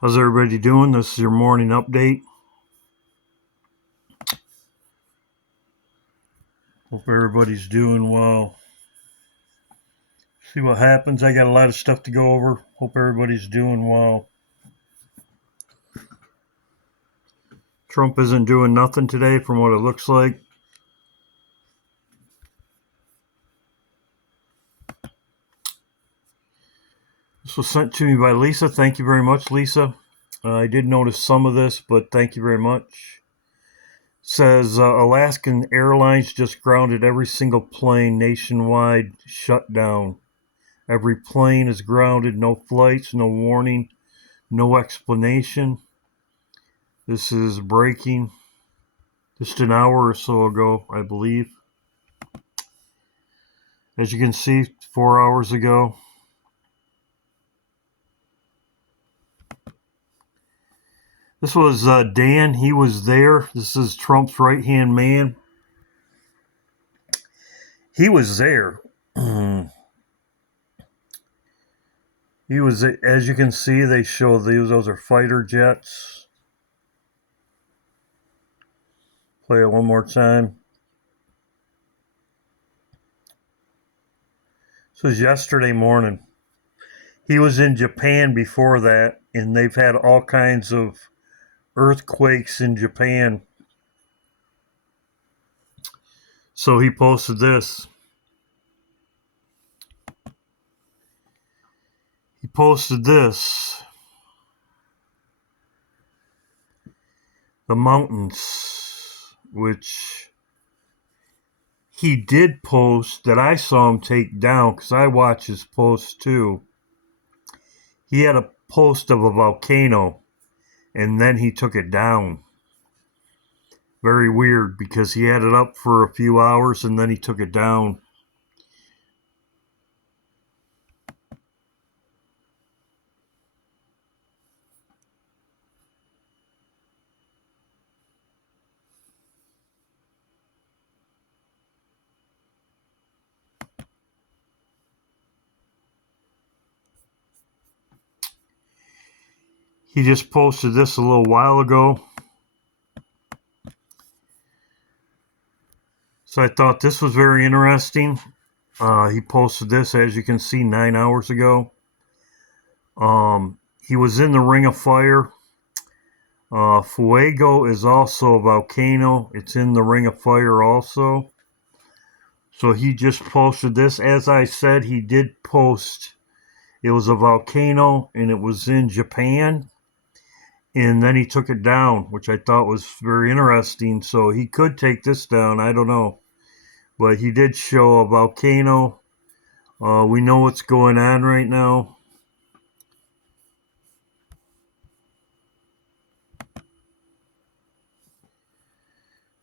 How's everybody doing? This is your morning update. Hope everybody's doing well. See what happens. I got a lot of stuff to go over. Hope everybody's doing well. Trump isn't doing nothing today from what it looks like. This was sent to me by Lisa. Thank you very much, Lisa. I did notice some of this, but thank you very much. Says Alaskan Airlines just grounded every single plane nationwide, shut down. Every plane is grounded, no flights, no warning, no explanation. This is breaking just an hour or so ago, I believe. As you can see, 4 hours ago. This was Dan. He was there. This is Trump's right-hand man. He was there. He was, as you can see, they show those are fighter jets. Play it one more time. This was yesterday morning. He was in Japan before that, and they've had all kinds of earthquakes in Japan. So he posted this. He posted this. The mountains, which he did post that I saw him take down because I watch his posts too. He had a post of a volcano and then he took it down. Very weird because he had it up for a few hours and then he took it down. He just posted this a little while ago. So I thought this was very interesting. He posted this, as you can see, 9 hours ago. He was in the Ring of Fire. Fuego is also a volcano. It's in the Ring of Fire also. So he just posted this. As I said, he did post. It was a volcano and it was in Japan. And then he took it down, which I thought was very interesting. So he could take this down. I don't know. But he did show a volcano. We know what's going on right now.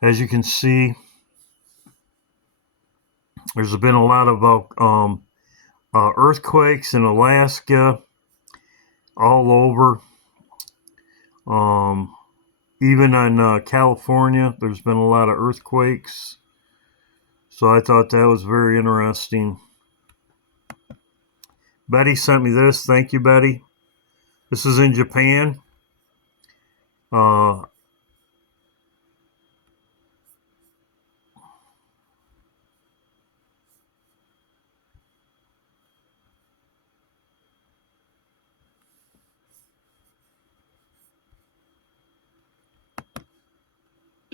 As you can see, there's been a lot of earthquakes in Alaska, all over. Even in California, there's been a lot of earthquakes. So I thought that was very interesting. Betty sent me this. Thank you, Betty. This is in Japan.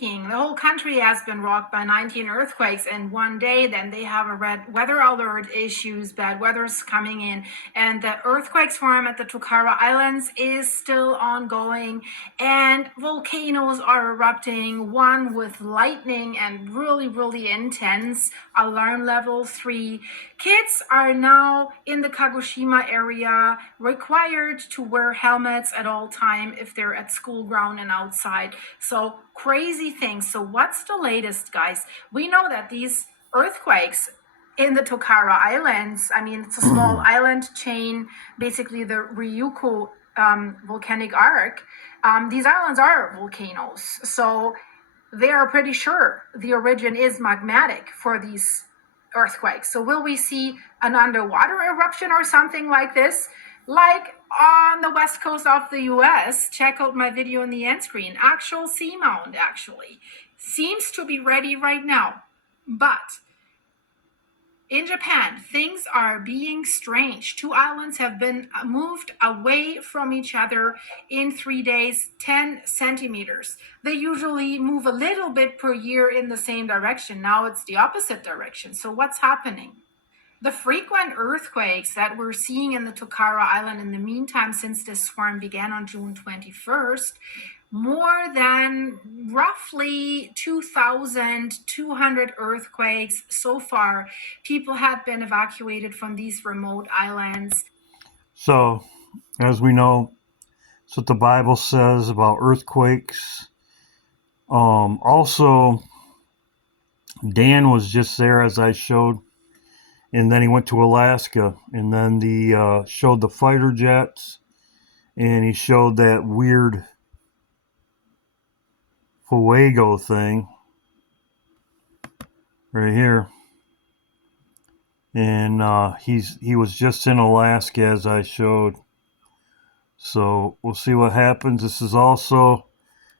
The whole country has been rocked by 19 earthquakes in one day. Then they have a red weather alert issues, bad weather's coming in, and the earthquake swarm at the Tokara Islands is still ongoing, and volcanoes are erupting, one with lightning and really intense, alarm level 3. Kids are now in the Kagoshima area required to wear helmets at all time if they're at school ground and outside. So crazy things. So what's the latest, guys? We know that these earthquakes in the Tokara Islands, I mean, it's a small island chain, basically the Ryukyu volcanic arc. These islands are volcanoes. So they are pretty sure the origin is magmatic for these earthquakes. So will we see an underwater eruption or something like this? Like on the west coast of the US, check out my video on the end screen. Actual seamount actually seems to be ready right now. But in Japan, things are being strange. Two islands have been moved away from each other in 3 days, 10 centimeters. They usually move a little bit per year in the same direction. Now it's the opposite direction. So what's happening? The frequent earthquakes that we're seeing in the Tokara Island in the meantime, since this storm began on June 21st, more than roughly 2,200 earthquakes so far. People have been evacuated from these remote islands. So, as we know, that's what the Bible says about earthquakes. Also, Dan was just there, as I showed, and then he went to Alaska, and then the showed the fighter jets, and he showed that weird Fuego thing right here, and he was just in Alaska, as I showed. So we'll see what happens. This is also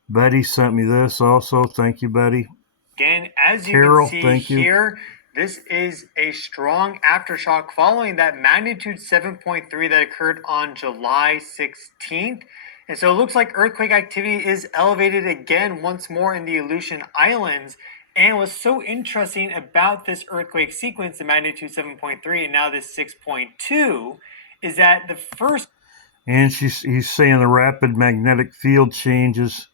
Betty sent me this. Also, thank you, Betty. Again, as you Carol, can see thank you. here, this is a strong aftershock following that magnitude 7.3 that occurred on July 16th. And so it looks like earthquake activity is elevated again once more in the Aleutian Islands. And what's so interesting about this earthquake sequence, the magnitude 7.3 and now this 6.2, is that the first... And he's saying the rapid magnetic field changes,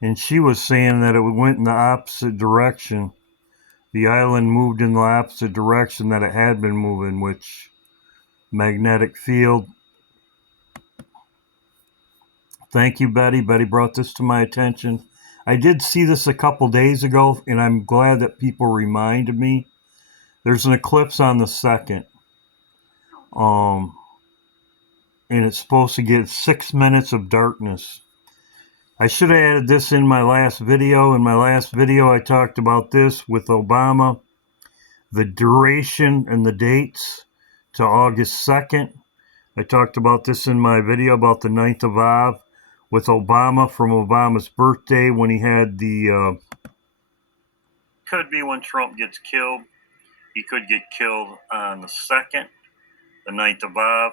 and she was saying that it went in the opposite direction. The island moved in the opposite direction that it had been moving, which magnetic field. Thank you, Betty. Betty brought this to my attention. I did see this a couple days ago, and I'm glad that people reminded me. There's an eclipse on the 2nd. And it's supposed to get 6 minutes of darkness. I should have added this in my last video. In my last video, I talked about this with Obama, the duration and the dates to August 2nd. I talked about this in my video about the 9th of Av with Obama from Obama's birthday when he had the... could be when Trump gets killed. He could get killed on the 2nd, the 9th of Av.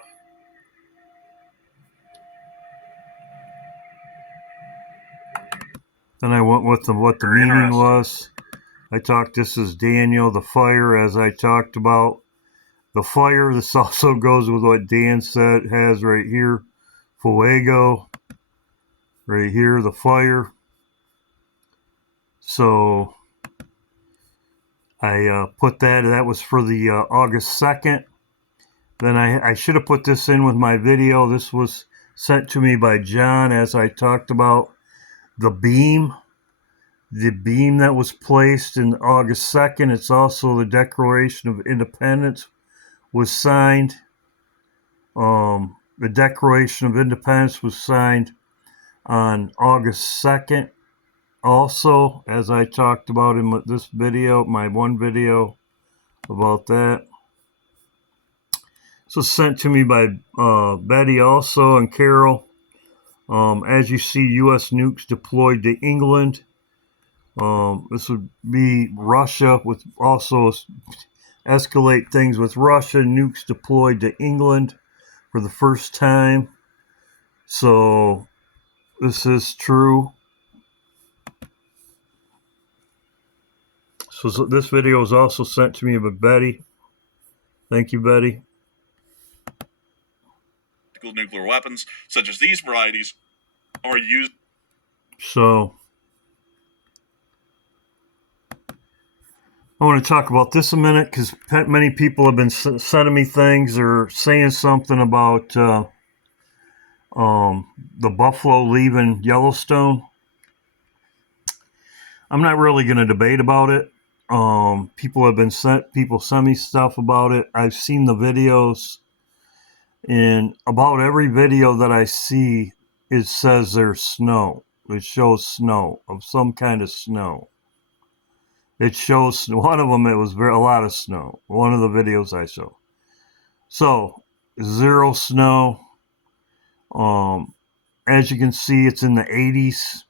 Then I went with what the meaning was. I talked, this is Daniel, the fire, as I talked about. The fire, this also goes with what Dan said, has right here. Fuego. Right here, the fire. So I put that was for the August 2nd. Then I should have put this in with my video. This was sent to me by John, as I talked about. The beam that was placed in August 2nd, it's also the Declaration of Independence was signed. The Declaration of Independence was signed on August 2nd. Also, as I talked about in this video, my one video about that. So sent to me by Betty also and Carol. As you see, U.S. nukes deployed to England. This would be Russia, with also escalate things with Russia. Nukes deployed to England for the first time. So this is true. So this video was also sent to me by Betty. Thank you, Betty. Nuclear weapons, such as these varieties, are used. So I want to talk about this a minute, because many people have been sending me things or saying something about the buffalo leaving Yellowstone. I'm not really going to debate about it. People send me stuff about it. I've seen the videos, and about every video that I see, it says there's snow. It shows snow, of some kind of snow. It shows, one of them, it was a lot of snow. One of the videos I saw. So, zero snow. As you can see, it's in the 80s,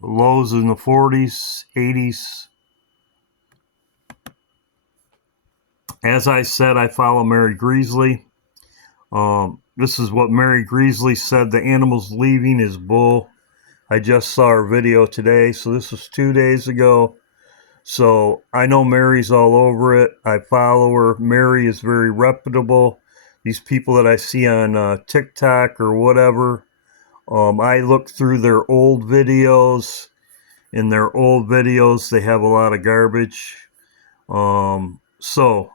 lows in the 40s, 80s. As I said, I follow Mary Greasley. This is what Mary Greasley said. The animals leaving is bull. I just saw her video today, so this was 2 days ago. So I know Mary's all over it. I follow her. Mary is very reputable. These people that I see on TikTok or whatever, I look through their old videos. In their old videos, they have a lot of garbage. So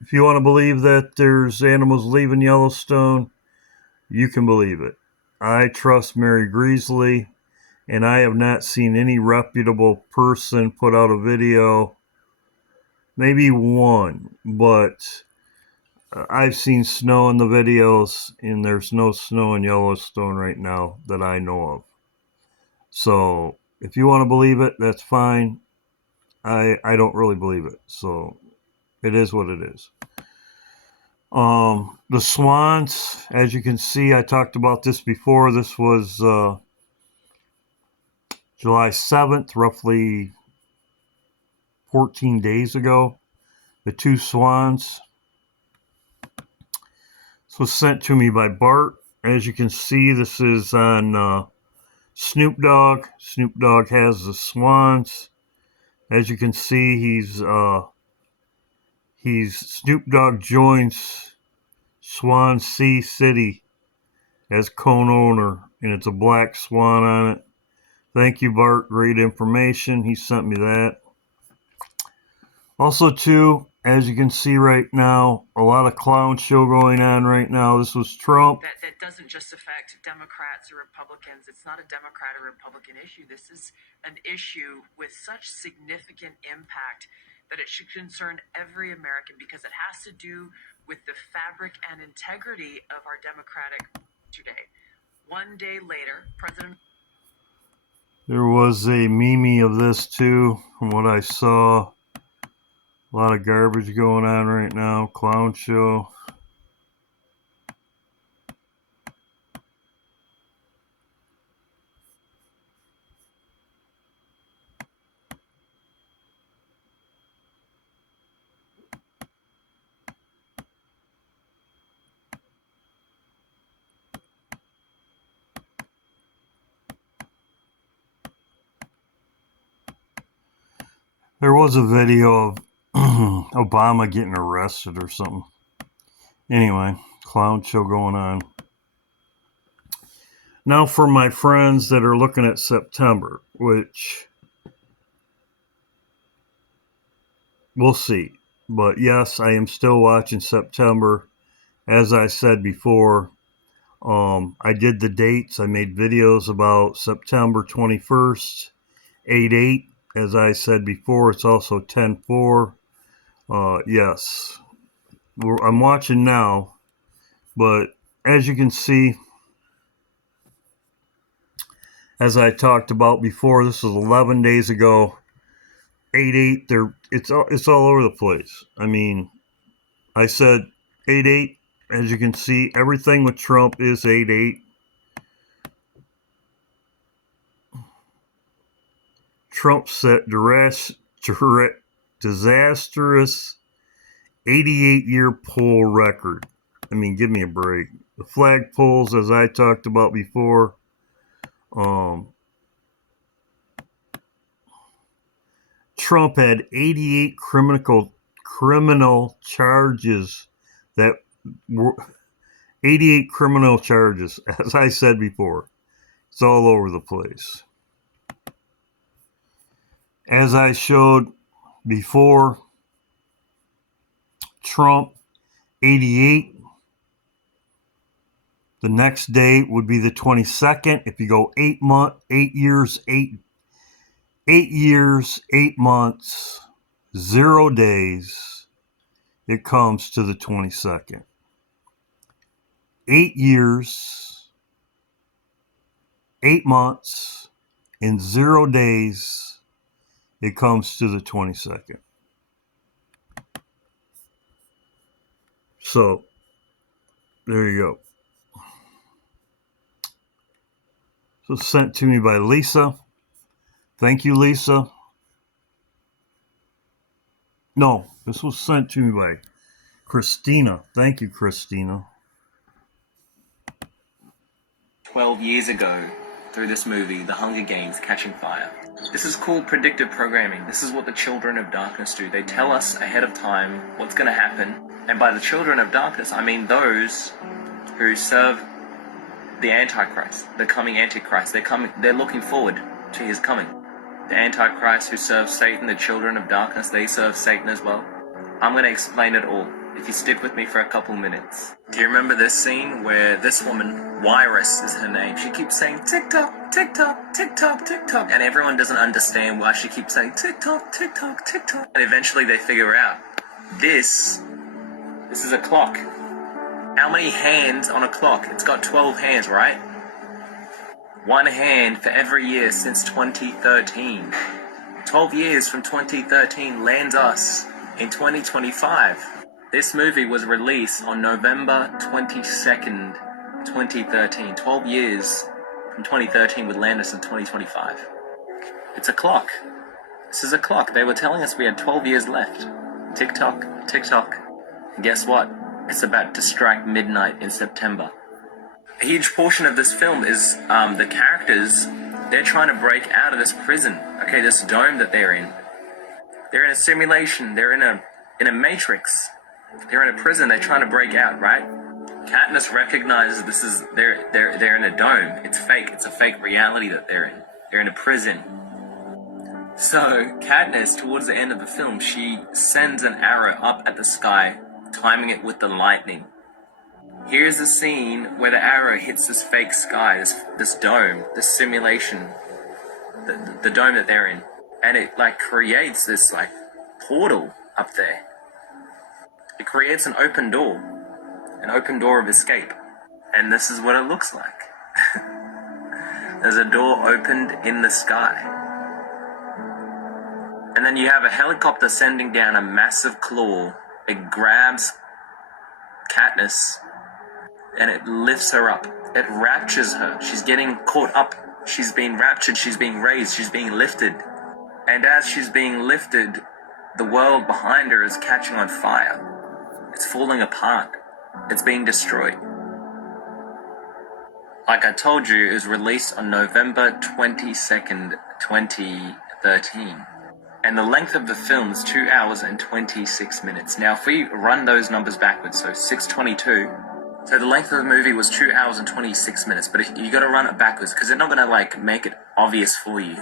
if you want to believe that there's animals leaving Yellowstone, you can believe it. I trust Mary Greasley, and I have not seen any reputable person put out a video. Maybe one, but I've seen snow in the videos, and there's no snow in Yellowstone right now that I know of. So if you want to believe it, that's fine. I don't really believe it, so it is what it is. The swans, as you can see, I talked about this before. This was July 7th, roughly 14 days ago. The two swans. This was sent to me by Bart. As you can see, this is on Snoop Dogg. Snoop Dogg has the swans. As you can see, Snoop Dogg joins Swansea City as co-owner, and it's a black swan on it. Thank you, Bart. Great information. He sent me that. Also, too, as you can see right now, a lot of clown show going on right now. This was Trump. That doesn't just affect Democrats or Republicans. It's not a Democrat or Republican issue. This is an issue with such significant impact that it should concern every American, because it has to do with the fabric and integrity of our democratic today. One day later, President... There was a meme of this too, from what I saw. A lot of garbage going on right now. Clown show. There was a video of Obama getting arrested or something. Anyway, clown show going on. Now for my friends that are looking at September, which we'll see. But yes, I am still watching September. As I said before, I did the dates. I made videos about September 21st, 8/8. As I said before, it's also 10/4. Yes, I'm watching now. But as you can see, as I talked about before, this was 11 days ago. 8/8. It's all over the place. I mean, I said 8/8. As you can see, everything with Trump is 8/8. Trump set disastrous 88-year poll record. I mean, give me a break. The flag polls, as I talked about before, Trump had 88 criminal charges that were 88 criminal charges. As I said before, it's all over the place. As I showed before, Trump 88. The next day would be the 22nd. If you go 8 years, 8 months, 0 days, it comes to the 22nd. 8 years, 8 months, and 0 days, it comes to the 22nd. So, There you go. So sent to me by Lisa. Thank you, Lisa. No, this was sent to me by Christina. Thank you, Christina. 12 years ago, through this movie, The Hunger Games Catching Fire. This is called predictive programming. This is what the children of darkness do. They tell us ahead of time what's going to happen. And by the children of darkness, I mean those who serve the Antichrist, the coming Antichrist. They're looking forward to his coming. The Antichrist who serves Satan, the children of darkness, they serve Satan as well. I'm going to explain it all if you stick with me for a couple minutes. Do you remember this scene where this woman, Virus is her name, she keeps saying tick-tock, tick-tock, tick-tock, tick-tock, and everyone doesn't understand why she keeps saying tick-tock, tick-tock, tick-tock. And eventually they figure out, this is a clock. How many hands on a clock? It's got 12 hands, right? One hand for every year since 2013. 12 years from 2013 lands us in 2025. This movie was released on November 22nd, 2013. 12 years from 2013 would land us in 2025. It's a clock. This is a clock. They were telling us we had 12 years left. Tick-tock, tick-tock. And guess what? It's about to strike midnight in September. A huge portion of this film is the characters, they're trying to break out of this prison. Okay, this dome that they're in. They're in a simulation. They're in a matrix. They're in a prison. They're trying to break out, right? Katniss recognizes this is they're in a dome. It's fake. It's a fake reality that they're in. They're in a prison. So Katniss, towards the end of the film, she sends an arrow up at the sky, timing it with the lightning. Here's the scene where the arrow hits this fake sky, this dome, this simulation, the dome that they're in, and it creates this portal up there. It creates an open door of escape, and this is what it looks like. There's a door opened in the sky, and then you have a helicopter sending down a massive claw. It grabs Katniss and it lifts her up. It raptures her. She's getting caught up. She's being raptured. She's being raised. She's being lifted. And as she's being lifted, the world behind her is catching on fire. It's falling apart. It's being destroyed. Like I told you, it was released on November 22nd, 2013. And the length of the film is 2 hours and 26 minutes. Now, if we run those numbers backwards, so 622, so the length of the movie was 2 hours and 26 minutes, but you got to run it backwards because they're not going to make it obvious for you.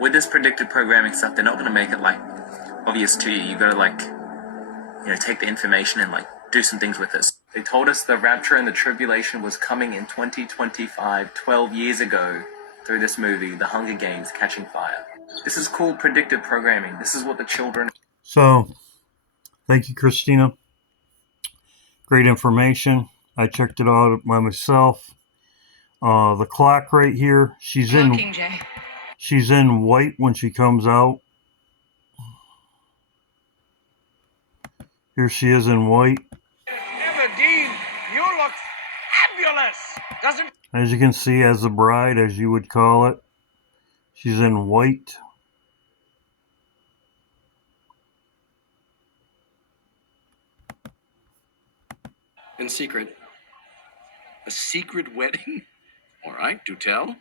With this predictive programming stuff, they're not going to make it obvious to you. You got to take the information and do some things with this. They told us the rapture and the tribulation was coming in 2025, 12 years ago, through this movie, The Hunger Games Catching Fire. This is called predictive programming. This is what the children... So, thank you, Christina. Great information. I checked it out by myself. The clock right here, she's in white when she comes out. Here she is in white. Everdeen, you look fabulous. As you can see, as a bride, as you would call it, she's in white. In secret. A secret wedding? All right, do tell.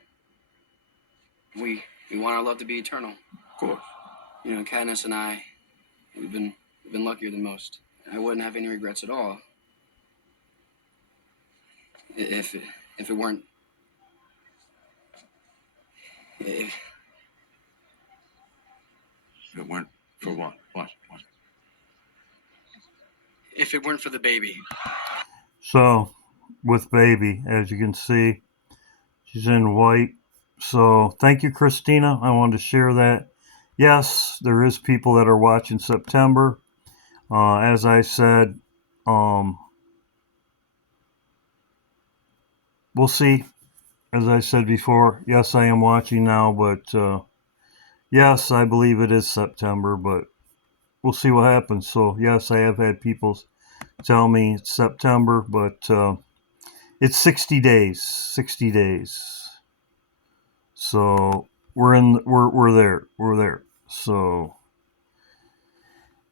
We want our love to be eternal. Of course. Katniss and I, we've been luckier than most. I wouldn't have any regrets at all if it weren't. If it weren't for what? What? If it weren't for the baby. So, with baby, as you can see, she's in white. So, thank you, Christina. I wanted to share that. Yes, there is people that are watching September. As I said, we'll see. As I said before, yes, I am watching now, but yes, I believe it is September, but we'll see what happens. So, yes, I have had people tell me it's September, but It's 60 days. 60 days. So we're there. We're there. So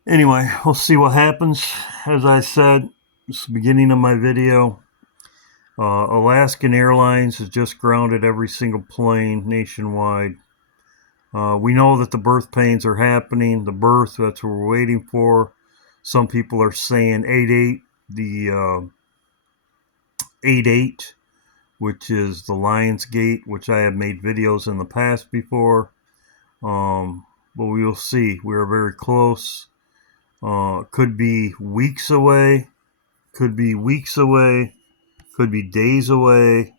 anyway, we'll see what happens. As I said, it's the beginning of my video. Alaskan Airlines has just grounded every single plane nationwide. We know that the birth pains are happening. The birth, that's what we're waiting for. Some people are saying 8-8, the 8-8, which is the Lion's Gate, which I have made videos in the past before. But we will see. We are very close. Could be weeks away. Could be weeks away. Could be days away.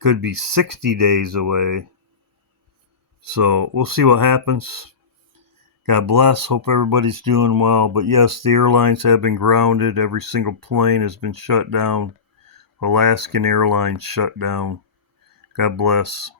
Could be 60 days away. So we'll see what happens. God bless. Hope everybody's doing well. But yes, the airlines have been grounded. Every single plane has been shut down. Alaskan Airlines shut down. God bless.